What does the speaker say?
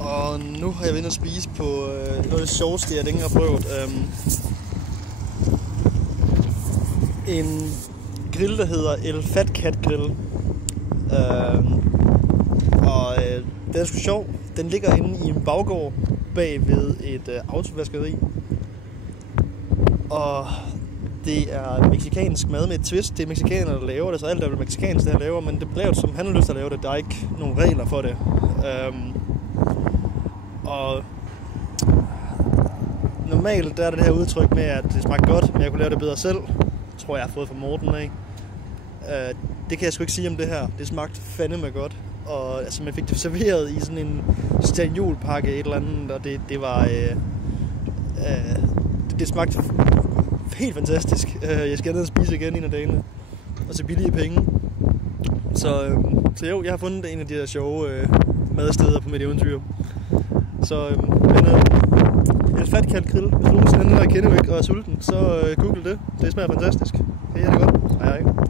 Og nu har jeg været inde og spise på noget af det sjoveste, jeg længe har prøvet. En grill, der hedder El Fat Cat Grill. Den er sgu sjov. Den ligger inde i en baggård bag ved et autovaskeri. Og det er mexicansk mad med et twist. Det er mexikanere, der laver det, så alt er vel mexicansk, der laver, men det bliver lavet, som han har lyst til at lave det. Der er ikke nogen regler for det. Og normalt der er det her udtryk med, at det smagte godt, men jeg kunne lave det bedre selv. Tror jeg har fået fra Morten af. Det kan jeg sgu ikke sige om det her. Det smagte fandeme godt. Og altså, man fik det serveret i sådan en staniolpakke et eller andet, og det var det smagte helt fantastisk. Jeg skal ned og spise igen en af dagene, og så billige penge. Så jo, jeg har fundet en af de der sjove madsteder på mit eventyr. Så El Fat Cat Grill. Hvis nogen nogensinde er Kennewick og er sulten, så google det. Det smager fantastisk. Det er det godt. Hej hej.